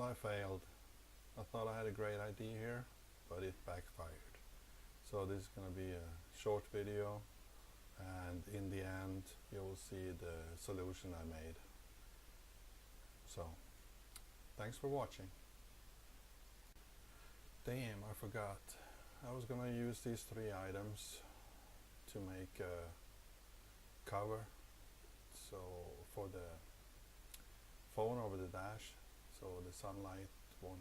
Well, I failed. I thought I had a great idea here, but it backfired. So this is going to be a short video, and in the end you'll see the solution I made. So, thanks for watching. Damn, I forgot. I was going to use these 3 items to make a cover so for the phone over the dash, so the sunlight won't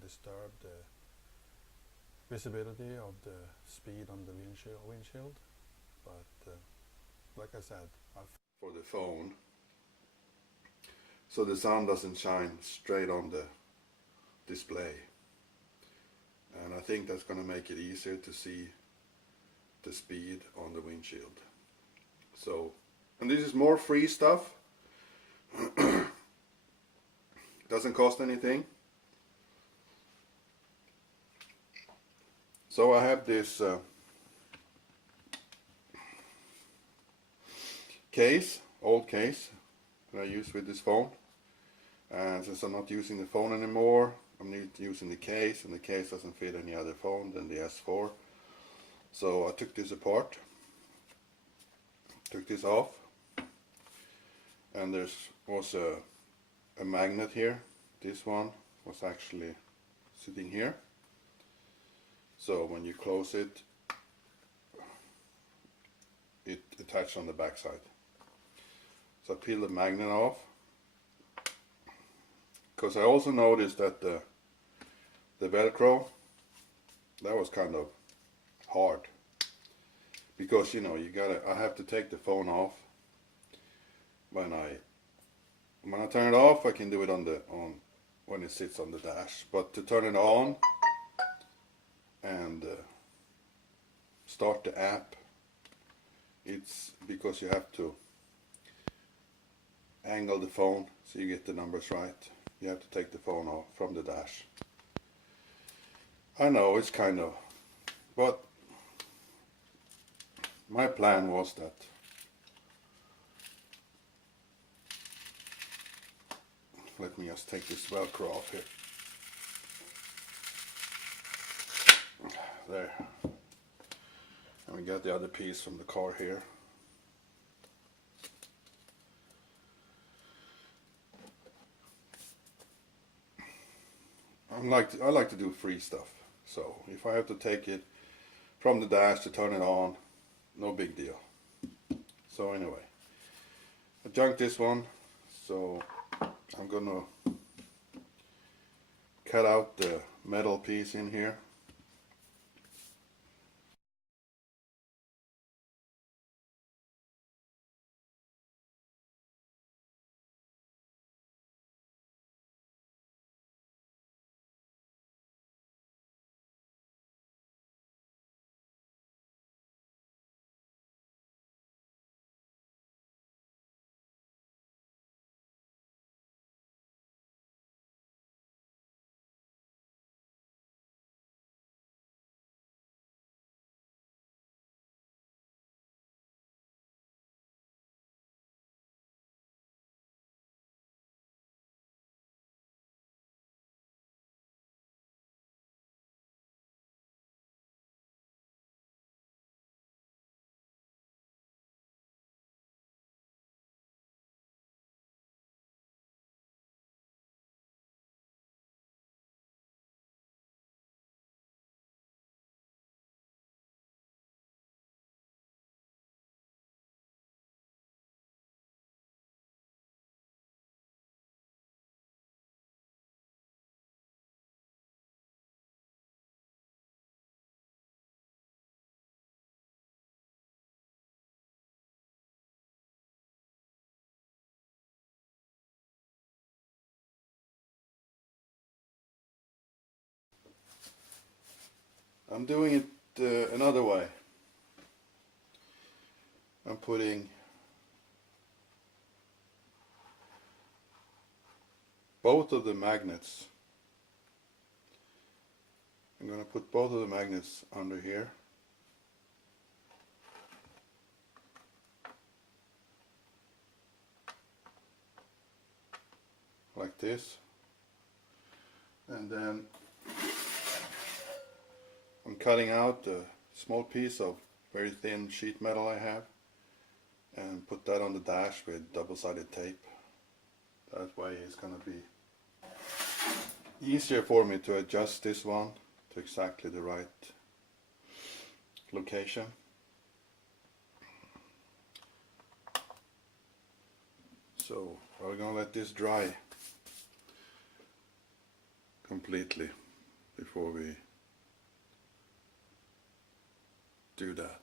disturb the visibility of the speed on the windshield. But like I said, for the phone, so the sun doesn't shine straight on the display, and I think that's going to make it easier to see the speed on the windshield. So, and this is more free stuff. Doesn't cost anything. So I have this case, old case, that I use with this phone. And since I'm not using the phone anymore, I'm using the case, and the case doesn't fit any other phone than the S4. So I took this apart, took this off, and there was a magnet here. This one was actually sitting here. So when you close it, it attached on the back side. So I peel the magnet off, because I also noticed that the Velcro, that was kind of hard, because you know I have to take the phone off. When I turn it off, I can do it when it sits on the dash, but to turn it on and start the app, it's because you have to angle the phone so you get the numbers right. You have to take the phone off from the dash. I know it's kind of, but my plan was that let me just take this Velcro off here. There. And we got the other piece from the car here. I like to do free stuff. So if I have to take it from the dash to turn it on, no big deal. So anyway, I junked this one, so I'm gonna cut out the metal piece in here. I'm doing it another way. I'm putting both of the magnets. I'm going to put both of the magnets under here. Like this. And then I'm cutting out a small piece of very thin sheet metal I have and put that on the dash with double-sided tape. That way it's going to be easier for me to adjust this one to exactly the right location. So we're going to let this dry completely before we do that.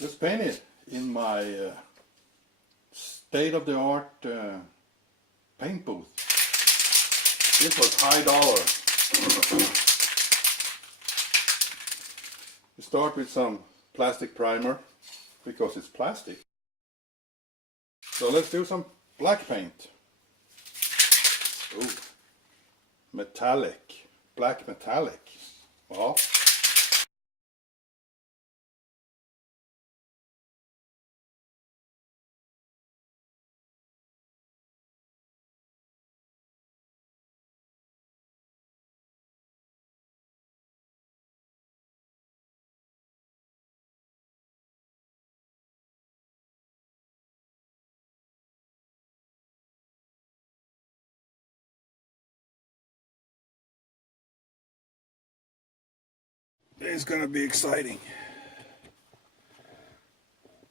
Just painted in my state-of-the-art paint booth. This was high dollar. You start with some plastic primer because it's plastic. So let's do some black paint. Ooh, metallic, black metallic. Well, it's gonna be exciting.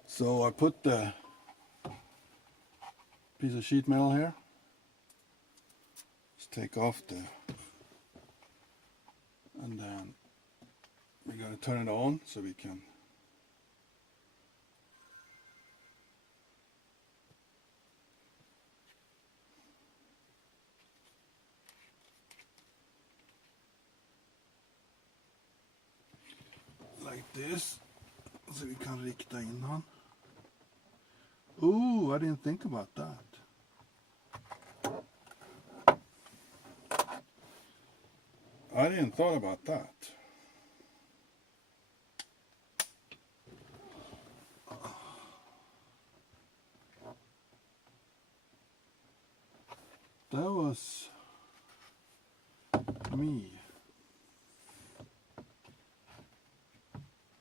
So I put the piece of sheet metal here. Let's take off the, and then we're gonna turn it on so we can like this, så vi kan rikta in han. Ooh, I didn't think about that. I didn't thought about that. That was me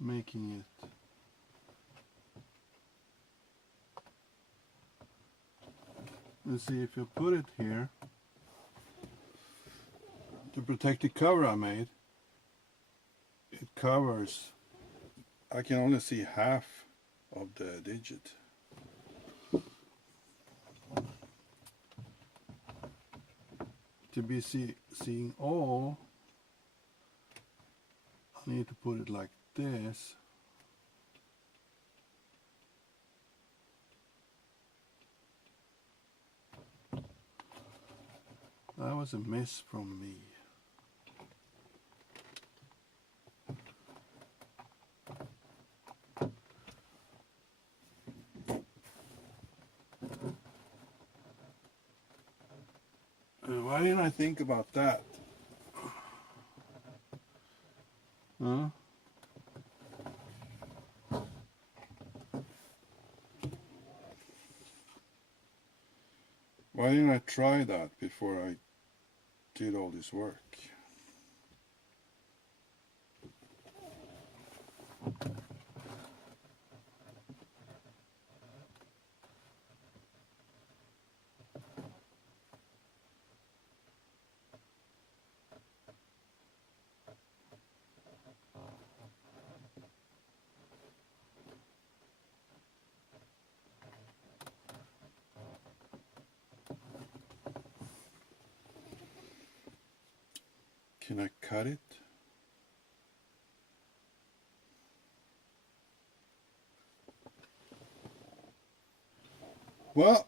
making it. Let's see, if you put it here to protect the cover I made, it covers, I can only see half of the digit. To be seeing all, I need to put it like this. That was a miss from me. Why didn't I think about that? Huh? Why didn't I try that before I did all this work? Can I cut it? Well,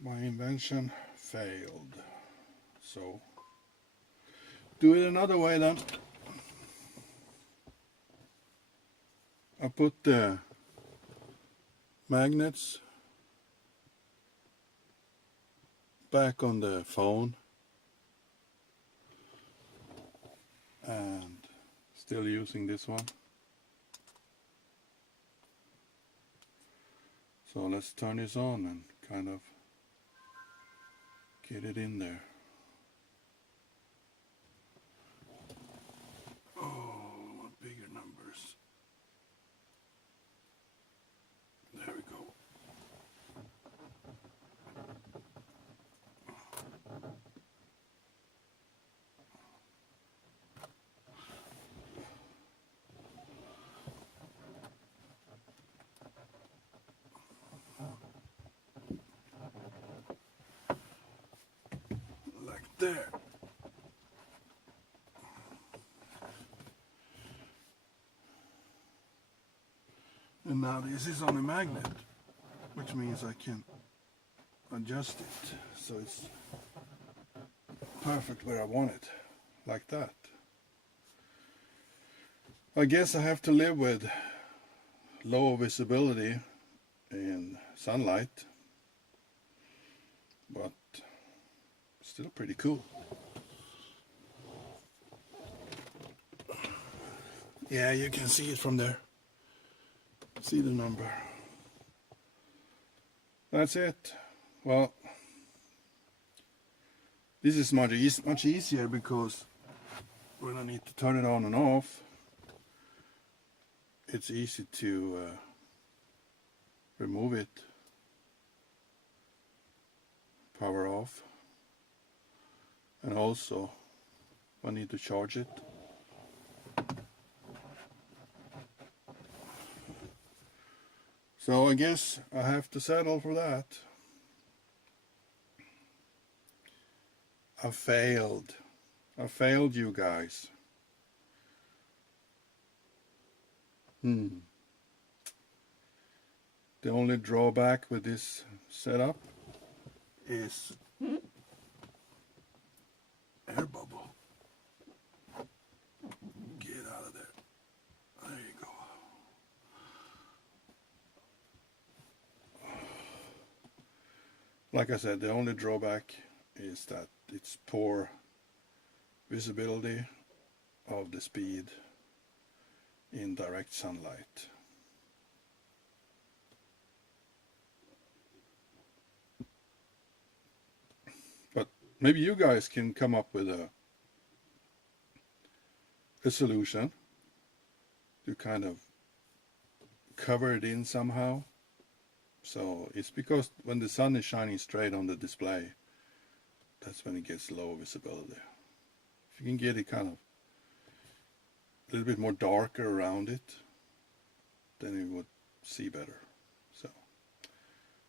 my invention failed. So, do it another way then. I put the magnets back on the phone, and still using this one. So let's turn this on and kind of get it in there. Oh, bigger numbers. There we go. Like there. And now this is on a magnet, which means I can adjust it so it's perfect where I want it, like that. I guess I have to live with low visibility in sunlight, but still pretty cool. Yeah, you can see it from there. See the number. That's it. Well, this is much easier because when I need to turn it on and off, it's easy to remove it, power off, and also I need to charge it. So I guess I have to settle for that. I failed you guys. The only drawback with this setup is air bubble. Get out of there. There you go. Like I said, the only drawback is that it's poor visibility of the speed in direct sunlight. But maybe you guys can come up with a solution to kind of cover it in somehow. So it's because when the sun is shining straight on the display, that's when it gets low visibility. If you can get it kind of a little bit more darker around it, then you would see better. So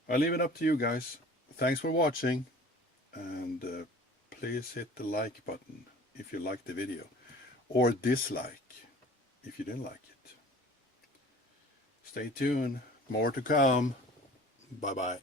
I'll leave it up to you guys. Thanks for watching, and please hit the like button if you liked the video, or dislike if you didn't like it. Stay tuned, more to come. Bye bye.